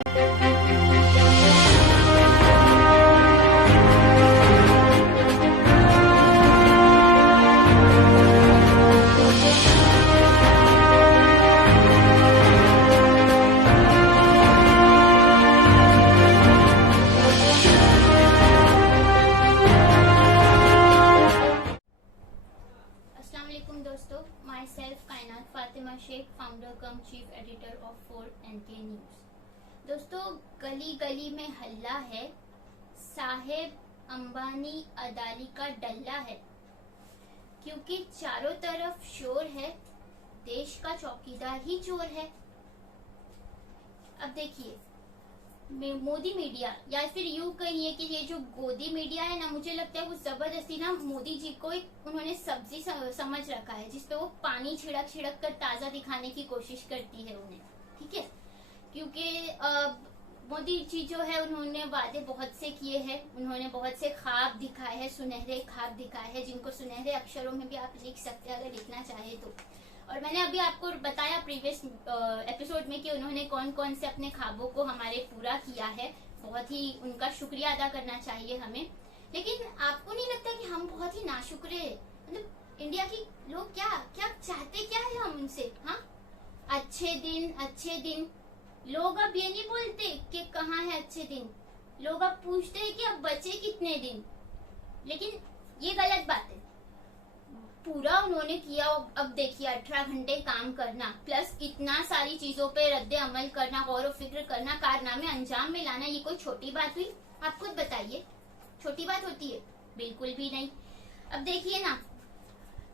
दोस्तों, myself Kainat Fatima Shaikh, founder cum chief editor of 4NK news. दोस्तों, गली गली में हल्ला है, साहेब अंबानी अदानी का डल्ला है, क्योंकि चारों तरफ शोर है, देश का चौकीदार ही चोर है। अब देखिए, मोदी मीडिया या फिर यूं कहिए कि ये जो गोदी मीडिया है ना, मुझे लगता है वो जबरदस्ती ना मोदी जी को एक उन्होंने सब्जी समझ रखा है, जिसपे वो पानी छिड़क छिड़क कर ताजा दिखाने की कोशिश करती है उन्हें। ठीक है, क्योंकि मोदी जी जो है उन्होंने वादे बहुत से किए हैं, उन्होंने बहुत से ख्वाब दिखाए हैं, सुनहरे ख्वाब दिखाए हैं, जिनको सुनहरे अक्षरों में भी आप लिख सकते हैं अगर लिखना चाहे तो। और मैंने अभी आपको बताया प्रीवियस एपिसोड में कि उन्होंने कौन कौन से अपने ख्वाबों को हमारे पूरा किया है। बहुत ही उनका शुक्रिया अदा करना चाहिए हमें। लेकिन आपको नहीं लगता कि हम बहुत ही नाशुक्र है? मतलब इंडिया की लोग क्या क्या चाहते क्या है हम उनसे? हाँ, अच्छे दिन। लोग अब ये नहीं बोलते कि कहाँ है अच्छे दिन, लोग अब पूछते हैं कि अब बचे कितने दिन। लेकिन ये गलत बात है। पूरा उन्होंने किया। अब देखिए, 18 घंटे काम करना प्लस इतना सारी चीजों पे रद्दे अमल करना, गौर व फिक्र करना, कारनामे अंजाम में लाना, ये कोई छोटी बात हुई? आप खुद बताइए, छोटी बात होती है? बिल्कुल भी नहीं। अब देखिए ना,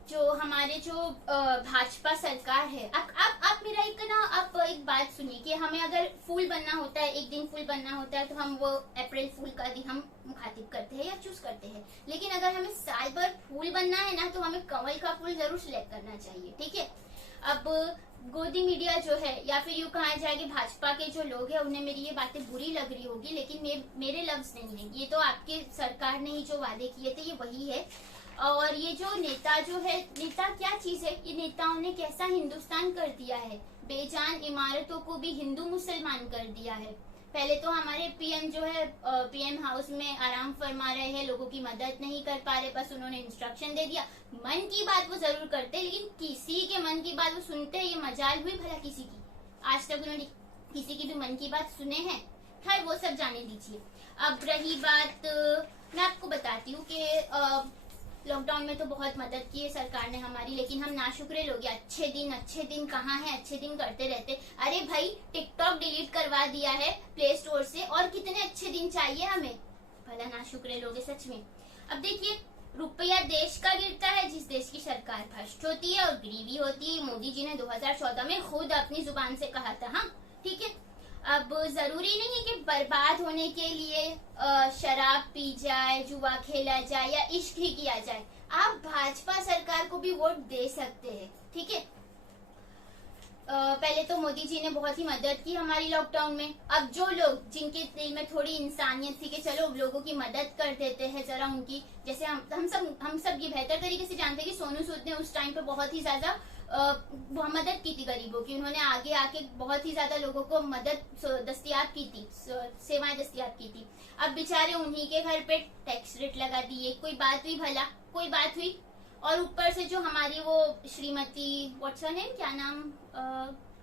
जो हमारे जो भाजपा सरकार है, आप मेरा एक बात सुनिए कि हमें अगर फूल बनना होता है, एक दिन फूल बनना होता है, तो हम वो अप्रैल फूल का दिन हम मुखातिब करते हैं या चूज करते हैं। लेकिन अगर हमें साल भर फूल बनना है ना, तो हमें कमल का फूल जरूर सिलेक्ट करना चाहिए। ठीक है। अब गोदी मीडिया जो है, या फिर यूँ कहा जाए कि भाजपा के जो लोग हैं, उन्हें मेरी ये बातें बुरी लग रही होगी, लेकिन मेरे लफ्ज नहीं है, ये तो आपके सरकार ने ही जो वादे किए थे ये वही है। और ये जो नेता जो है, नेता क्या चीज है? ये नेताओं ने कैसा हिंदुस्तान कर दिया है, बेजान इमारतों को भी हिंदू मुसलमान कर दिया है। पहले तो हमारे पीएम जो है पीएम हाउस में आराम फरमा रहे हैं, लोगों की मदद नहीं कर पा रहे, बस उन्होंने इंस्ट्रक्शन दे दिया। मन की बात वो जरूर करते, लेकिन किसी के मन की बात वो सुनते? ये मजाल हुई भला किसी की? आज तक उन्होंने किसी की भी मन की बात सुने हैं? खैर, वो सब जाने दीजिए। अब रही बात, मैं आपको बताती हूँ कि लॉकडाउन में तो बहुत मदद की है सरकार ने हमारी, लेकिन हम नाशुक्रे लोग। अच्छे दिन कहाँ है? अच्छे दिन करते रहते। अरे भाई, टिकटॉक डिलीट करवा दिया है प्ले स्टोर से, और कितने अच्छे दिन चाहिए हमें? भला नाशुक्रे लोग है सच में। अब देखिए, रुपया देश का गिरता है जिस देश की सरकार भ्रष्ट होती है और गरीबी होती है। मोदी जी ने 2014 में खुद अपनी जुबान से कहा था। हाँ, ठीक है। अब जरूरी नहीं है कि बर्बाद होने के लिए शराब पी जाए, जुआ खेला जाए या इश्क ही किया जाए। आप भाजपा सरकार को भी वोट दे सकते हैं। ठीक है। पहले तो मोदी जी ने बहुत ही मदद की हमारी लॉकडाउन में। अब जो लोग जिनके दिल में थोड़ी इंसानियत थी कि चलो लोगों की मदद कर देते हैं जरा उनकी, जैसे हम सब ये बेहतर तरीके से जानते हैं कि सोनू सूद ने उस टाइम पे बहुत ही ज्यादा मदद की थी गरीबों की। उन्होंने आगे आके बहुत ही ज्यादा लोगों को मदद दस्तियाब की थी, सेवाएं दस्तियाब की थी। अब बेचारे उन्हीं के घर पे टैक्स रेट लगा दिए। कोई बात हुई भला? कोई बात हुई? और ऊपर से जो हमारी वो श्रीमती व्हाट्स हर नेम, क्या नाम,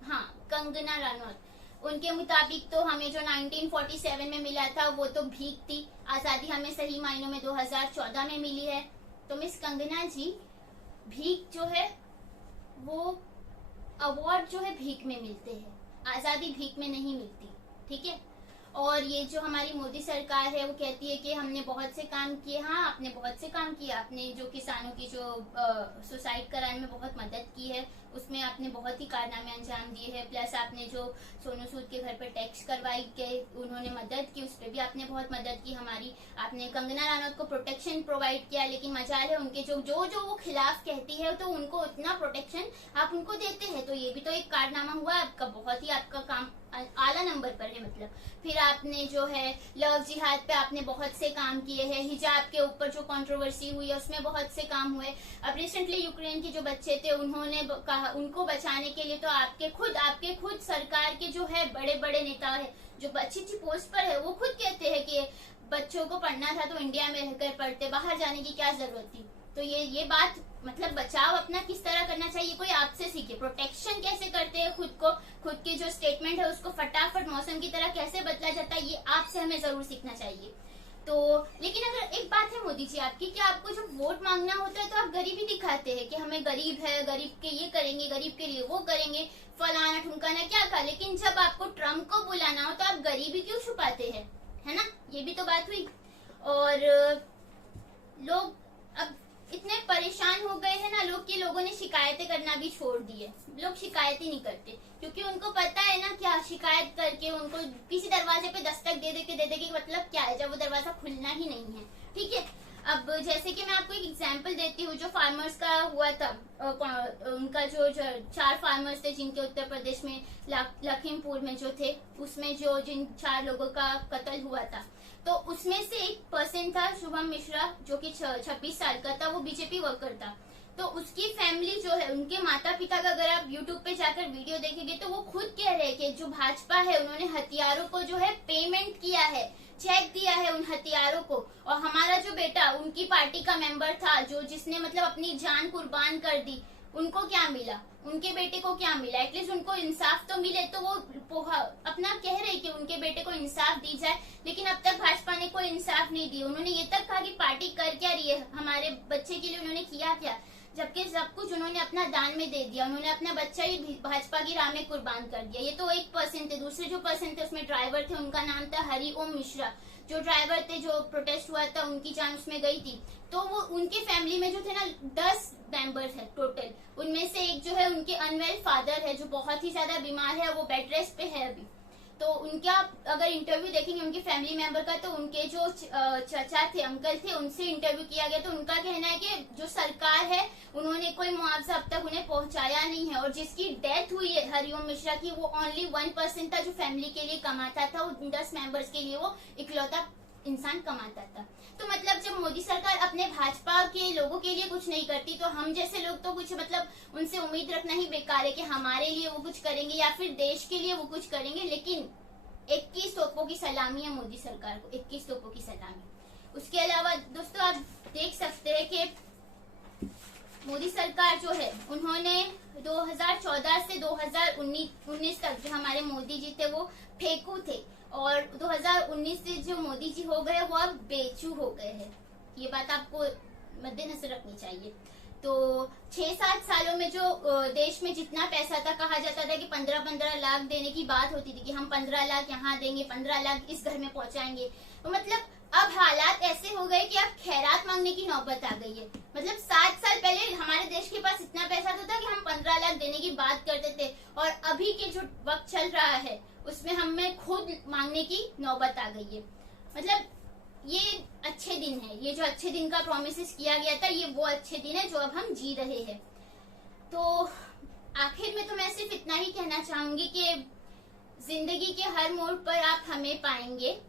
हाँ, कंगना रनौत, उनके मुताबिक तो हमें जो 1947 में मिला था वो तो भीख थी। आजादी हमें सही मायनों में 2014 में मिली है। तो मिस कंगना जी, भीख जो है वो अवार्ड जो है भीख में मिलते हैं, आजादी भीख में नहीं मिलती। ठीक है। और ये जो हमारी मोदी सरकार है वो कहती है कि हमने बहुत से काम किए। हाँ, आपने बहुत से काम किए। आपने जो किसानों की जो सुसाइड कराने में बहुत मदद की है, उसमें आपने बहुत ही कारनामे अंजाम दिए हैं। प्लस आपने जो सोनू सूद के घर पे टैक्स करवाई के उन्होंने मदद की, उस पर भी आपने बहुत मदद की हमारी। आपने कंगना रनौत को प्रोटेक्शन प्रोवाइड किया, लेकिन मजाल है उनके जो वो खिलाफ कहती है तो उनको उतना प्रोटेक्शन आप उनको देते हैं, तो ये भी तो एक कारनामा हुआ आपका। बहुत ही आपका काम आला नंबर पर है मतलब। फिर आपने जो है लव जिहाद पे आपने बहुत से काम किए हैं। हिजाब के ऊपर जो कंट्रोवर्सी हुई है उसमें बहुत से काम हुए। अब रिसेंटली यूक्रेन के जो बच्चे थे उन्होंने कहा उनको बचाने के लिए तो आपके खुद सरकार के जो है बड़े बड़े नेता है, जो अच्छी अच्छी पोस्ट पर है, वो खुद कहते हैं कि बच्चों को पढ़ना था तो इंडिया में रहकर पढ़ते, बाहर जाने की क्या जरूरत थी। तो ये बात मतलब बचाव अपना किस तरह करना चाहिए कोई आपसे सीखे, प्रोटेक्शन कैसे करते हैं खुद को, खुद की जो स्टेटमेंट है उसको फटाफट मौसम की तरह कैसे बदला जाता है, ये आपसे हमें जरूर सीखना चाहिए। तो लेकिन अगर एक बात है मोदी जी आपकी, कि आपको जब वोट मांगना होता है तो आप गरीबी दिखाते हैं कि हमें गरीब है, गरीब के ये करेंगे, गरीब के लिए वो करेंगे, फलाना ठुमकाना क्या का, लेकिन जब आपको ट्रम्प को बुलाना हो तो आप गरीबी क्यों छुपाते हैं, है ना, ये भी तो बात हुई। और लोग अब इतने परेशान हो गए हैं ना लोग, कि लोगों ने शिकायतें करना भी छोड़ दी है। लोग शिकायत ही नहीं करते क्योंकि उनको पता है ना क्या शिकायत करके उनको किसी दरवाजे पे दस्तक दे दे के मतलब क्या है, जब वो दरवाजा खुलना ही नहीं है। ठीक है, अब जैसे कि मैं आपको एक एग्जांपल देती हूँ, जो फार्मर्स का हुआ था, उनका जो 4 फार्मर्स थे जिनके उत्तर प्रदेश में लखीमपुर में जो थे, उसमें जिन 4 लोगों का कत्ल हुआ था, तो उसमें से एक पर्सन था शुभम मिश्रा, जो कि 26 साल का था, वो बीजेपी वर्कर था। तो उसकी फैमिली जो है, उनके माता पिता का अगर आप यूट्यूब पे जाकर वीडियो देखेंगे तो वो खुद कह रहे हैं कि जो भाजपा है उन्होंने हथियारों को जो है पेमेंट किया है, चेक दिया है उन हथियारों को, और हमारा जो बेटा उनकी पार्टी का मेंबर था, जिसने मतलब अपनी जान कुर्बान कर दी, उनको क्या मिला, उनके बेटे को क्या मिला, एटलीस्ट उनको इंसाफ तो मिले। तो वो अपना कह रहे कि उनके बेटे को इंसाफ दी जाए, लेकिन अब तक भाजपा ने कोई इंसाफ नहीं दिया। उन्होंने ये तक कहा कि पार्टी कर क्या रही है, हमारे बच्चे के लिए उन्होंने किया क्या, जबकि सब कुछ उन्होंने अपना दान में दे दिया, उन्होंने अपना बच्चा ही भाजपा की राह में कुर्बान कर दिया। ये तो एक पर्सन थे। दूसरे जो पर्सन थे उसमें ड्राइवर थे, उनका नाम था हरि ओम मिश्रा। जो ड्राइवर थे, जो प्रोटेस्ट हुआ था, उनकी जान उसमें गई थी। तो वो उनके फैमिली में जो थे ना 10 मेंबर्स है टोटल, उनमें से एक जो है उनके अनवेल फादर है, जो बहुत ही ज्यादा बीमार है, वो बेड रेस्ट पे है अभी। तो उनका अगर इंटरव्यू देखेंगे उनके फैमिली मेंबर का, तो उनके जो चाचा थे, अंकल थे, उनसे इंटरव्यू किया गया, तो उनका कहना है कि जो सरकार है उन्होंने कोई मुआवजा अब तक उन्हें पहुंचाया नहीं है। और जिसकी डेथ हुई है हरिओम मिश्रा की, वो ओनली 1% था जो फैमिली के लिए कमाता था, 10 मेंबर्स के लिए वो इकलौता इंसान कमाता था। तो मतलब जब मोदी सरकार अपने भाजपा के लोगों के लिए कुछ नहीं करती, तो हम जैसे लोग तो कुछ मतलब उनसे उम्मीद रखना ही बेकार है कि हमारे लिए वो कुछ करेंगे या फिर देश के लिए वो कुछ करेंगे। लेकिन 21 तोपों की सलामी है मोदी सरकार को, 21 तोपों की सलामी। उसके अलावा दोस्तों आप देख सकते हैं कि मोदी सरकार जो है उन्होंने 2014 से 2019 तक जो हमारे मोदी जी थे वो फेंकू थे, और 2019 से जो मोदी जी हो गए वो अब बेचू हो गए हैं। ये बात आपको मद्देनजर रखनी चाहिए। तो 6-7 सालों में जो देश में जितना पैसा था, कहा जाता था कि 15-15 लाख देने की बात होती थी कि हम 15 लाख यहाँ देंगे, 15 लाख इस घर में पहुंचाएंगे। तो मतलब अब हालात ऐसे हो गए कि अब खैरात मांगने की नौबत आ गई है। मतलब 7 साल पहले हमारे देश के पास इतना पैसा तो था कि हम 15 लाख देने की बात करते थे, और अभी के जो वक्त चल रहा है उसमें हमें खुद मांगने की नौबत आ गई है। मतलब ये अच्छे दिन है, ये जो अच्छे दिन का प्रॉमिसेस किया गया था, ये वो अच्छे दिन है जो अब हम जी रहे हैं। तो आखिर में तो मैं सिर्फ इतना ही कहना चाहूंगी कि जिंदगी के हर मोड़ पर आप हमें पाएंगे,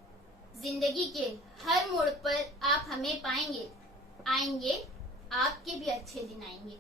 जिंदगी के हर मोड़ पर आप हमें पाएंगे, आएंगे, आपके भी अच्छे दिन आएंगे।